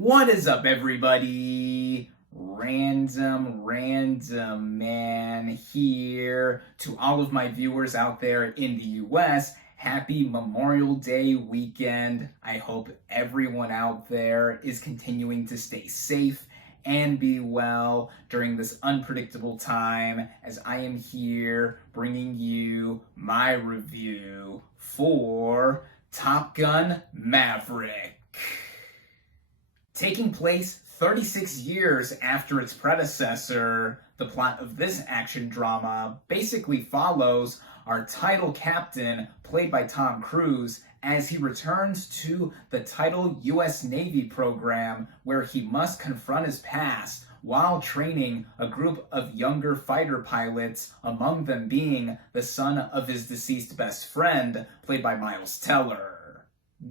What is up, everybody? Man here. To all of my viewers out there in the US, happy Memorial Day weekend. I hope everyone out there is continuing to stay safe and be well during this unpredictable time, as I am here bringing you my review for Top Gun Maverick. Taking place 36 years after its predecessor, the plot of this action drama basically follows our title captain, played by Tom Cruise, as he returns to the title U.S. Navy program where he must confront his past while training a group of younger fighter pilots, among them being the son of his deceased best friend, played by Miles Teller.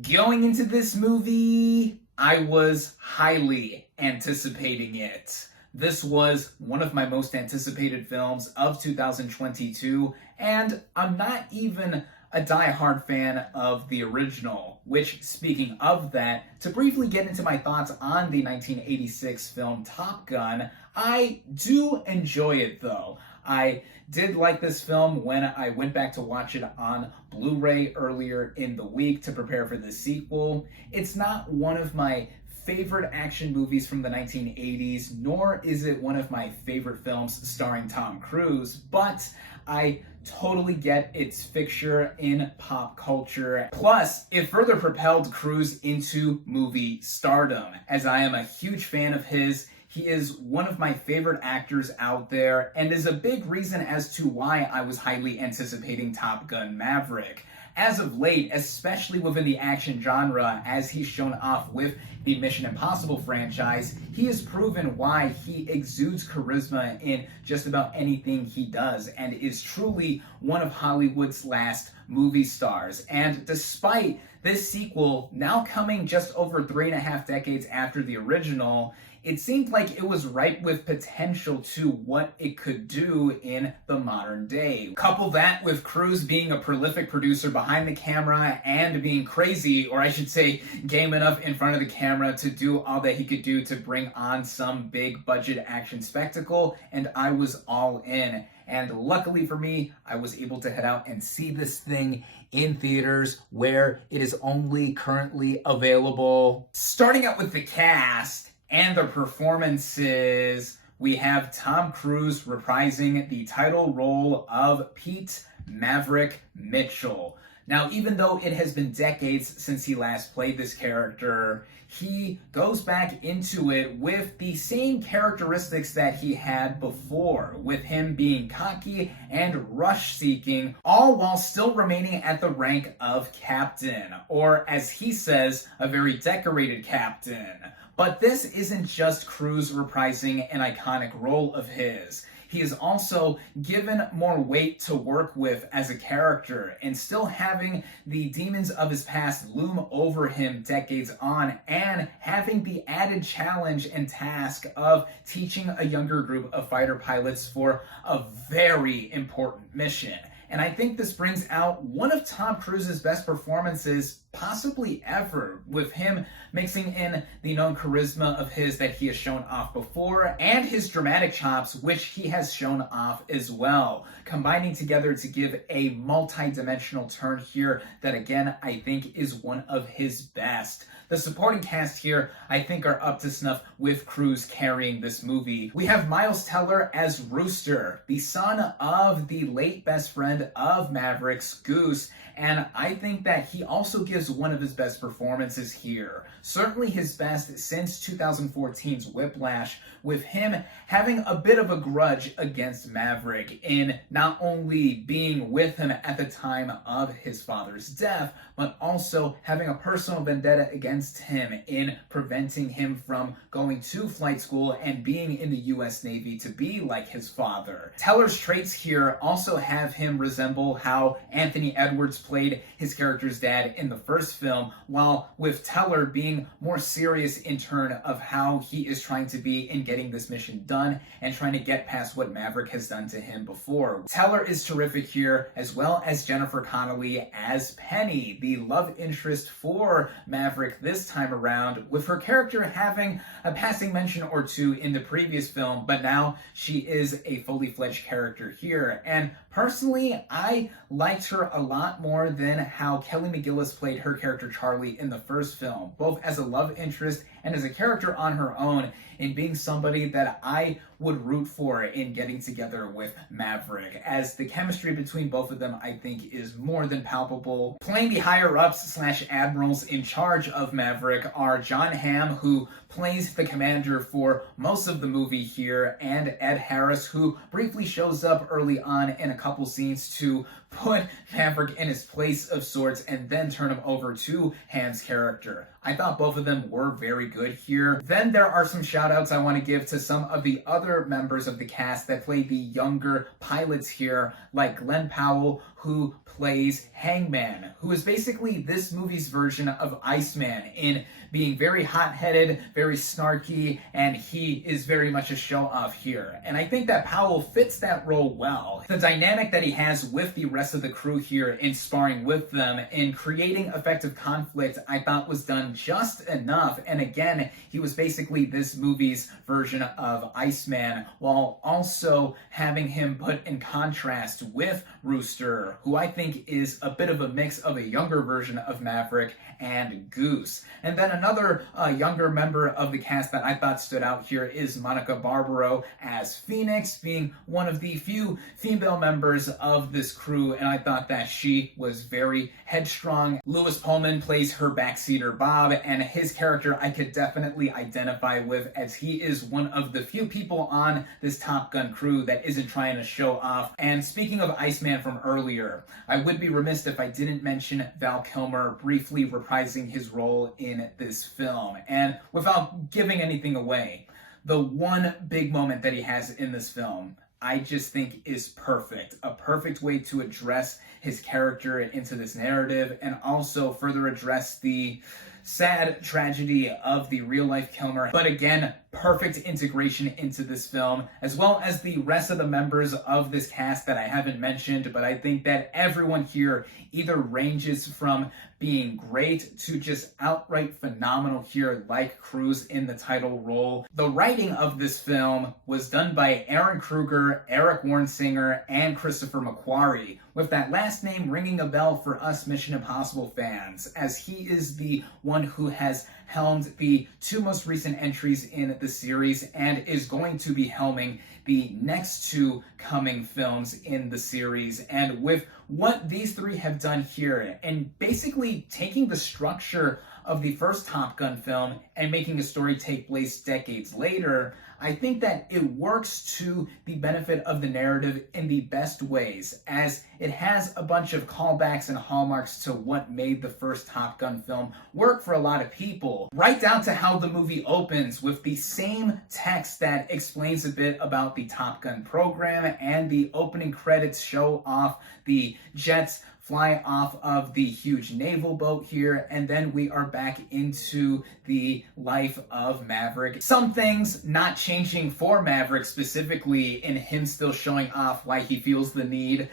Going into this movie, I was highly anticipating it. This was one of my most anticipated films of 2022, and I'm not even a die-hard fan of the original, which, speaking of that, to briefly get into my thoughts on the 1986 film Top Gun, I do enjoy it though. I did like this film when I went back to watch it on Blu-ray earlier in the week to prepare for the sequel. It's not one of my favorite action movies from the 1980s, nor is it one of my favorite films starring Tom Cruise, but I totally get its fixture in pop culture. Plus, it further propelled Cruise into movie stardom, as I am a huge fan of his. He is one of my favorite actors out there, and is a big reason as to why I was highly anticipating Top Gun Maverick. As of late, especially within the action genre, as he's shown off with the Mission Impossible franchise, he has proven why he exudes charisma in just about anything he does, and is truly one of Hollywood's last movie stars. And despite this sequel now coming just over 3.5 decades after the original, it seemed like it was ripe with potential to what it could do in the modern day. Couple that with Cruise being a prolific producer behind the camera and being crazy, or I should say game enough in front of the camera to do all that he could do to bring on some big budget action spectacle, and I was all in. And luckily for me, I was able to head out and see this thing in theaters where it is only currently available. Starting out with the cast and the performances, we have Tom Cruise reprising the title role of Pete Maverick Mitchell. Now, even though it has been decades since he last played this character, he goes back into it with the same characteristics that he had before, with him being cocky and rush-seeking, all while still remaining at the rank of captain, or as he says, a very decorated captain. But this isn't just Cruise reprising an iconic role of his. He is also given more weight to work with as a character, and still having the demons of his past loom over him decades on, and having the added challenge and task of teaching a younger group of fighter pilots for a very important mission. And I think this brings out one of Tom Cruise's best performances possibly ever, with him mixing in the known charisma of his that he has shown off before, and his dramatic chops, which he has shown off as well, combining together to give a multi-dimensional turn here that, again, I think is one of his best. The supporting cast here, I think, are up to snuff with Cruise carrying this movie. We have Miles Teller as Rooster, the son of the late best friend of Maverick's, Goose, and I think that he also gives one of his best performances here. Certainly his best since 2014's Whiplash, with him having a bit of a grudge against Maverick in not only being with him at the time of his father's death, but also having a personal vendetta against him in preventing him from going to flight school and being in the U.S. Navy to be like his father. Teller's traits here also have him resemble how Anthony Edwards played his character's dad in the first film, while with Teller being more serious in turn of how he is trying to be in getting this mission done and trying to get past what Maverick has done to him before. Teller is terrific here, as well as Jennifer Connelly as Penny, the love interest for Maverick this time around, with her character having a passing mention or two in the previous film, but now she is a fully fledged character here. And personally, I liked her a lot more than how Kelly McGillis played her character Charlie in the first film, both as a love interest and as a character on her own, in being somebody that I would root for in getting together with Maverick, as the chemistry between both of them I think is more than palpable. Playing the higher-ups / admirals in charge of Maverick are John Hamm, who plays the commander for most of the movie here, and Ed Harris, who briefly shows up early on in a couple scenes to put Maverick in his place of sorts and then turn him over to Hamm's character. I thought both of them were very good here. Then there are some shout outs I want to give to some of the other members of the cast that play the younger pilots here, like Glenn Powell, who plays Hangman, who is basically this movie's version of Iceman in being very hot-headed, very snarky, and he is very much a show-off here. And I think that Powell fits that role well. The dynamic that he has with the rest of the crew here in sparring with them, in creating effective conflict, I thought was done just enough. And again, he was basically this movie's version of Iceman, while also having him put in contrast with Rooster, who I think is a bit of a mix of a younger version of Maverick and Goose. And then another younger member of the cast that I thought stood out here is Monica Barbaro as Phoenix, being one of the few female members of this crew, and I thought that she was very headstrong. Lewis Pullman plays her backseater Bob, and his character I could definitely identify with, as he is one of the few people on this Top Gun crew that isn't trying to show off. And speaking of Iceman from earlier, I would be remiss if I didn't mention Val Kilmer briefly reprising his role in this film. And without giving anything away, the one big moment that he has in this film, I just think is perfect. A perfect way to address his character into this narrative, and also further address the sad tragedy of the real-life Kilmer. But again, perfect integration into this film, as well as the rest of the members of this cast that I haven't mentioned, but I think that everyone here either ranges from being great to just outright phenomenal here, like Cruise in the title role. The writing of this film was done by Aaron Kruger, Eric Warnsinger, and Christopher McQuarrie, with that last name ringing a bell for us Mission Impossible fans, as he is the one who has helmed the two most recent entries in the series and is going to be helming the next two coming films in the series. And with what these three have done here, and basically taking the structure of the first Top Gun film and making a story take place decades later, I think that it works to the benefit of the narrative in the best ways, as it has a bunch of callbacks and hallmarks to what made the first Top Gun film work for a lot of people. Right down to how the movie opens with the same text that explains a bit about the Top Gun program, and the opening credits show off the jets fly off of the huge naval boat here, and then we are back into the life of Maverick. Some things not changing for Maverick, specifically in him still showing off why he feels the need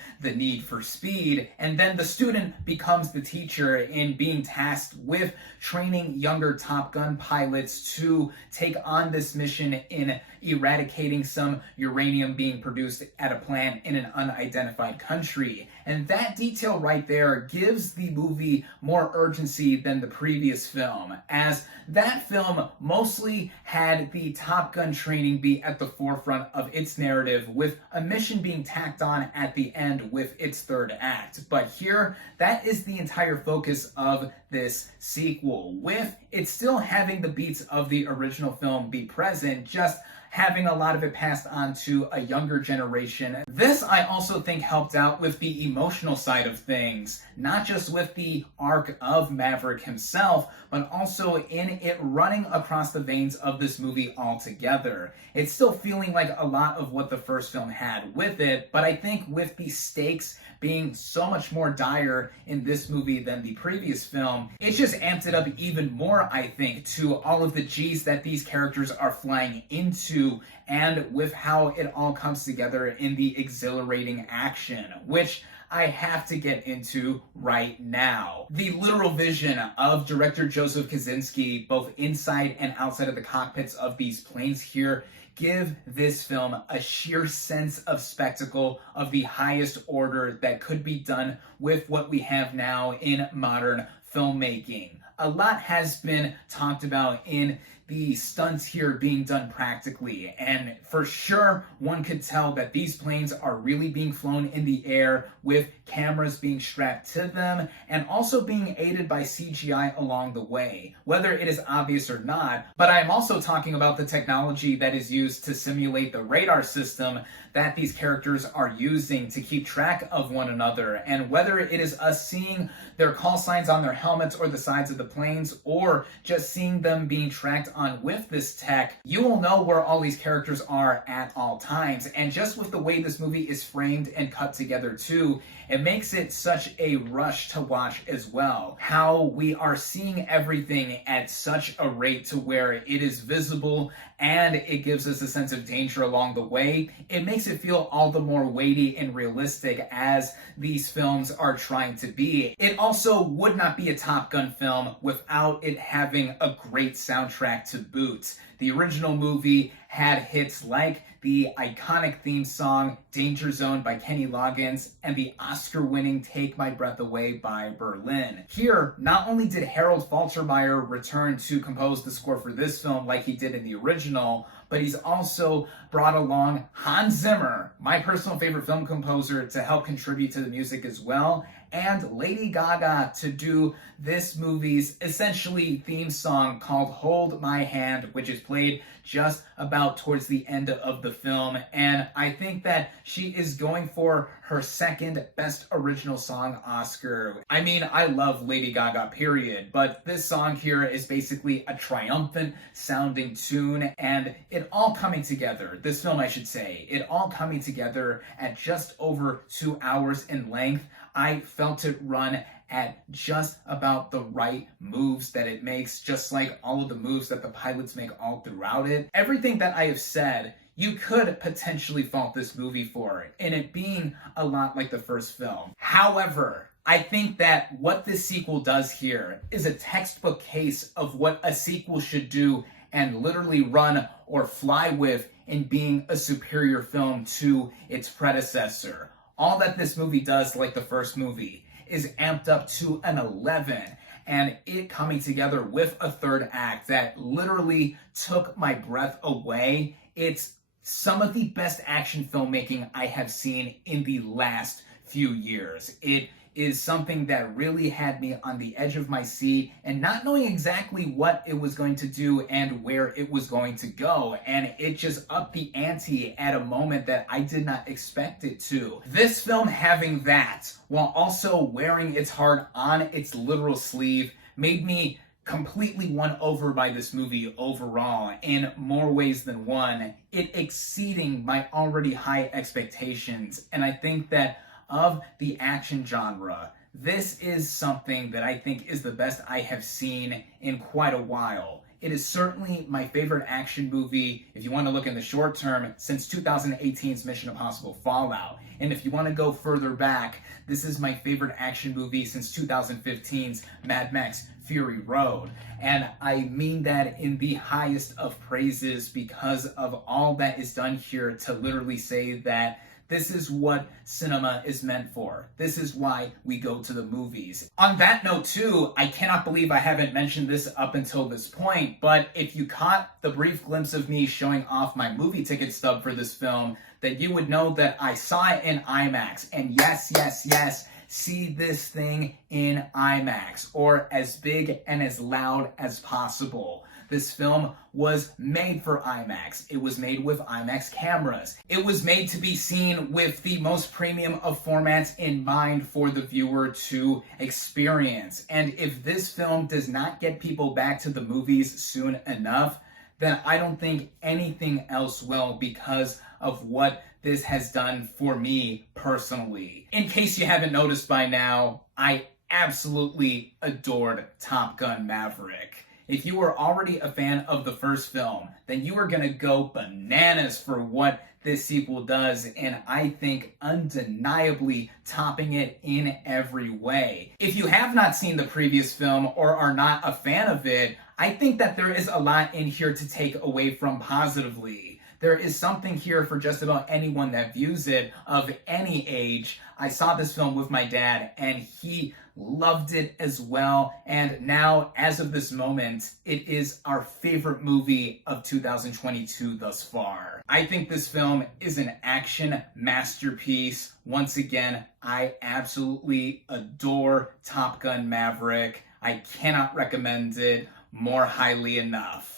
for speed, and then the student becomes the teacher in being tasked with training younger Top Gun pilots to take on this mission in eradicating some uranium being produced at a plant in an unidentified country. And that detail right there gives the movie more urgency than the previous film, as that film mostly had the Top Gun training be at the forefront of its narrative, with a mission being tacked on at the end with its third act. But here, that is the entire focus of this sequel, with it still having the beats of the original film be present, just having a lot of it passed on to a younger generation. This, I also think, helped out with the emotional side of things, not just with the arc of Maverick himself, but also in it running across the veins of this movie altogether. It's still feeling like a lot of what the first film had with it, but I think with the stakes being so much more dire in this movie than the previous film, it just amped it up even more, I think, to all of the G's that these characters are flying into, and with how it all comes together in the exhilarating action, which I have to get into right now. The literal vision of director Joseph Kosinski, both inside and outside of the cockpits of these planes here, give this film a sheer sense of spectacle of the highest order that could be done with what we have now in modern filmmaking. A lot has been talked about in the stunts here being done practically, and for sure one could tell that these planes are really being flown in the air with cameras being strapped to them and also being aided by CGI along the way, whether it is obvious or not. But I'm also talking about the technology that is used to simulate the radar system that these characters are using to keep track of one another, and whether it is us seeing their call signs on their helmets or the sides of the planes, or just seeing them being tracked on with this tech, you will know where all these characters are at all times. And just with the way this movie is framed and cut together too, it makes it such a rush to watch as well. How we are seeing everything at such a rate to where it is visible and it gives us a sense of danger along the way. It makes it feel all the more weighty and realistic as these films are trying to be. It also would not be a Top Gun film without it having a great soundtrack to boot. The original movie had hits like the iconic theme song Danger Zone by Kenny Loggins and the Oscar-winning Take My Breath Away by Berlin. Here, not only did Harold Faltermeyer return to compose the score for this film like he did in the original, but he's also brought along Hans Zimmer, my personal favorite film composer, to help contribute to the music as well, and Lady Gaga to do this movie's essentially theme song called Hold My Hand, which is played just about towards the end of the film. And I think that she is going for her second Best Original Song Oscar. I mean, I love Lady Gaga, period, but this song here is basically a triumphant sounding tune, and it all coming together, this film I should say, it all coming together at just over 2 hours in length. I felt it run at just about the right moves that it makes, just like all of the moves that the pilots make all throughout it. Everything that I have said, you could potentially fault this movie for, and it being a lot like the first film. However, I think that what this sequel does here is a textbook case of what a sequel should do and literally run or fly with in being a superior film to its predecessor. All that this movie does, like the first movie, is amped up to an 11, and it coming together with a third act that literally took my breath away. It's some of the best action filmmaking I have seen in the last few years. It is something that really had me on the edge of my seat and not knowing exactly what it was going to do and where it was going to go. And it just upped the ante at a moment that I did not expect it to. This film having that, while also wearing its heart on its literal sleeve, made me completely won over by this movie overall in more ways than one, it exceeding my already high expectations. And I think that of the action genre, this is something that I think is the best I have seen in quite a while. It is certainly my favorite action movie, if you want to look in the short term, since 2018's Mission Impossible Fallout. And if you want to go further back, this is my favorite action movie since 2015's Mad Max Fury Road. And I mean that in the highest of praises because of all that is done here to literally say that this is what cinema is meant for. This is why we go to the movies. On that note too, I cannot believe I haven't mentioned this up until this point, but if you caught the brief glimpse of me showing off my movie ticket stub for this film, that you would know that I saw it in IMAX. And yes, see this thing in IMAX, or as big and as loud as possible. This film was made for IMAX. It was made with IMAX cameras. It was made to be seen with the most premium of formats in mind for the viewer to experience. And if this film does not get people back to the movies soon enough, then I don't think anything else will, because of what this has done for me personally. In case you haven't noticed by now, I absolutely adored Top Gun Maverick. If you were already a fan of the first film, then you are gonna go bananas for what this sequel does, and I think undeniably topping it in every way. If you have not seen the previous film or are not a fan of it, I think that there is a lot in here to take away from positively. There is something here for just about anyone that views it, of any age. I saw this film with my dad, and he loved it as well. And now, as of this moment, it is our favorite movie of 2022 thus far. I think this film is an action masterpiece. Once again, I absolutely adore Top Gun Maverick. I cannot recommend it more highly enough.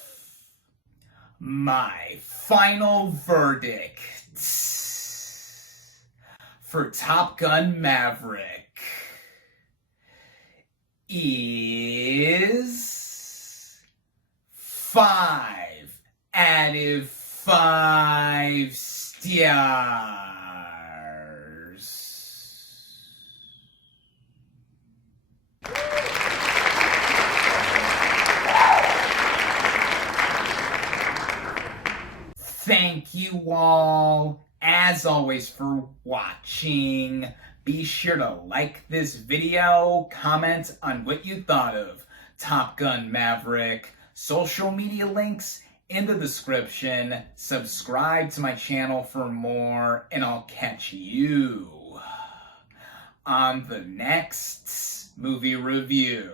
My final verdict for Top Gun Maverick is 5 out of 5 stars. Thank you all, as always, for watching. Be sure to like this video, comment on what you thought of Top Gun Maverick, social media links in the description, subscribe to my channel for more, and I'll catch you on the next movie review.